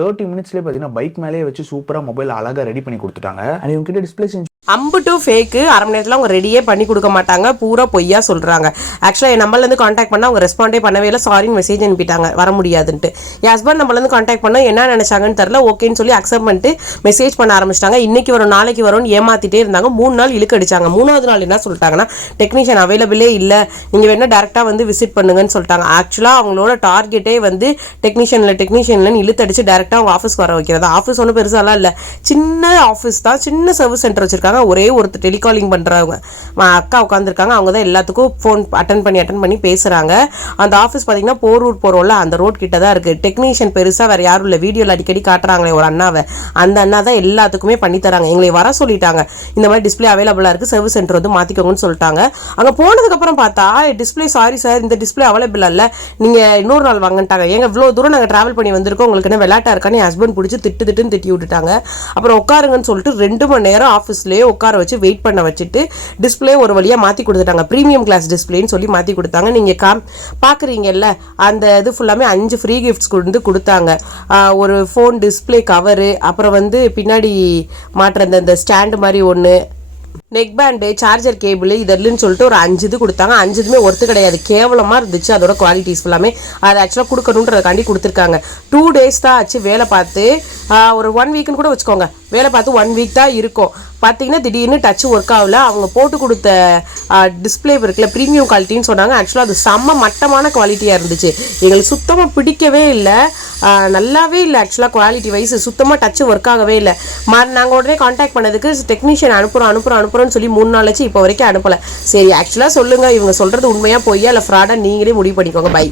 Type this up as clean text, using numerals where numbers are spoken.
30 மினிட்ஸ்லேயே பார்த்தீங்கன்னா பைக் மேலேயே வச்சு சூப்பராக மொபைல் அழகாக ரெடி பண்ணி கொடுத்துட்டாங்க. அண்ட் இவங்ககிட்ட டிஸ்பிளே செஞ்சு அம்புட்டு ஃபேக்கு. அரை மணி நேரத்தில் அவங்க ரெடியே பண்ணி கொடுக்க மாட்டாங்க, பூரா பொய்யா சொல்கிறாங்க. ஆக்சுவலாக என் நம்மளேருந்து காண்டாக்ட் பண்ணால் அவங்க ரெஸ்பாண்டே பண்ணவே இல்லை, சாரின்னு மெசேஜ் அனுப்பிட்டாங்க வர முடியாதுன்ட்டு. என் ஹஸ்பண்ட் நம்மளேருந்து காண்டாக்ட் பண்ணால் என்ன நினச்சாங்கன்னு தெரில, ஓகேன்னு சொல்லி அக்செப்ட் பண்ணிட்டு மெசேஜ் பண்ண ஆரம்பிச்சிட்டாங்க. இன்றைக்கி வரும் நாளைக்கு வரும்னு ஏமாற்றிட்டே இருந்தாங்க. 3 நாள் இழுக்க அடிச்சாங்க. 3வது நாள் என்ன சொல்லிட்டாங்கன்னா, டெக்னீஷியன் அவைலபிளே இல்லை, நீங்கள் வேணால் டேரெக்டாக வந்து விசிட் பண்ணுங்கன்னு சொல்லிட்டாங்க. ஆக்சுவலாக அவங்களோட டார்கெட்டே வந்து டெக்னீஷியன்லன்னு இழுத்தடிச்சு டேரெக்டாக அவங்க ஆஃபீஸ்க்கு வர வைக்கிறது. ஆஃபீஸ் ஒன்றும் பெருசாலாம் இல்லை, சின்ன ஆஃபீஸ் தான், சின்ன சர்வீஸ் சென்டர் வச்சுருக்காங்க. ஒரே ஒருத்தர் டெலிகாலிங் பண்ணுறவங்க அக்கா உட்காந்துருக்காங்க, அவங்க தான் எல்லாத்துக்கும் ஃபோன் அட்டன் பண்ணி பேசுகிறாங்க. அந்த ஆஃபீஸ் பார்த்தீங்கன்னா போரூர் போகிறோம்ல அந்த ரோட் கிட்ட தான் இருக்குது. டெக்னீஷியன் பெருசாக வேறு யாரும் இல்லை, வீடியோவில் அடிக்கடி காட்டுறாங்களே ஒரு அண்ணாவை, அந்த அண்ணா தான் எல்லாத்துக்குமே பண்ணி தராங்க. எங்களை வர சொல்லிட்டாங்க, இந்த மாதிரி டிஸ்பிளே அவைலபிளாக இருக்குது, சர்வீஸ் சென்டர் வந்து மாற்றிக்கோங்கன்னு சொல்லிட்டாங்க. அங்கே போனதுக்கப்புறம் பார்த்தா டிஸ்பிளே சாரி சார் இந்த டிஸ்பிளே அவைலபிள் இல்லை, நீங்கள் இன்னொரு நாள் வாங்கிட்டாங்க. எங்கள் இவ்வளோ தூரம் நாங்கள் ட்ராவல் பண்ணி வந்திருக்கோம், உங்களுக்கு என்ன விளையாட்டா இருக்கான்னு என் ஹஸ்பண்ட் பிடிச்சி திட்டுன்னு திட்டி விட்டுட்டாங்க. அப்புறம் உட்காருங்கன்னு சொல்லிட்டு 2 மணி நேரம் ஆஃபீஸ்லேயே உட்கார வச்சு வெயிட் பண்ண வச்சுட்டு டிஸ்பிளே ஒரு வழியாக மாற்றி கொடுத்துட்டாங்க. ப்ரீமியம் கிளாஸ் டிஸ்பிளேன்னு சொல்லி மாற்றி கொடுத்தாங்க. நீங்கள் பார்க்குறீங்கல்ல அந்த இது ஃபுல்லாமே 5 ஃப்ரீ கிஃப்ட்ஸ் கொடுத்தாங்க. ஒரு ஃபோன் டிஸ்பிளே கவரு, அப்புறம் வந்து பின்னாடி மாட்டுற இந்த ஸ்டாண்டு மாதிரி ஒன்று, நெக் பேண்டு, சார்ஜர் கேபிள், இதெல்லாம் சொல்லிட்டு ஒரு 5 இது கொடுத்தாங்க. 5 இதுமே ஒர்த்து கிடையாது, கேவலமாக இருந்துச்சு. அதோட குவாலிட்டிஸ் ஃபுல்லாமே அதை ஆக்சுவலாக கொடுக்கணுன்றதுக்காண்டி கொடுத்துருக்காங்க. 2 days தான் ஆச்சு வேலை பார்த்து, ஒரு 1 வீக்குன்னு கூட வச்சுக்கோங்க. வேலை பார்த்து 1 வீக் தான் இருக்கும். பார்த்தீங்கன்னா திடீர்னு டச் ஒர்க் ஆகல. அவங்க போட்டு கொடுத்த டிஸ்பிளே இருக்குல்ல ப்ரீமியம் குவாலிட்டின்னு சொன்னாங்க. ஆக்சுவலாக அது செம்ம மட்டமான குவாலிட்டியாக இருந்துச்சு. எங்களுக்கு சுத்தமாக பிடிக்கவே இல்லை, நல்லாவே இல்லை. ஆக்சுவலாக குவாலிட்டி வைஸ் சுத்தமாக டச் ஒர்க் ஆகவே இல்லை. நாங்கள் உடனே காண்டாக்ட் பண்ணதுக்கு டெக்னீஷியன் அனுப்புகிறோன்னு சொல்லி 3 நாள் ஆச்சு, இப்போ வரைக்கும் அனுப்பலை. சரி ஆக்சுவலாக சொல்லுங்கள், இவங்க சொல்கிறது உண்மையாக பொய்யா இல்லை ஃப்ராடாக நீங்களே முடிவு பண்ணிக்கோங்க. பை.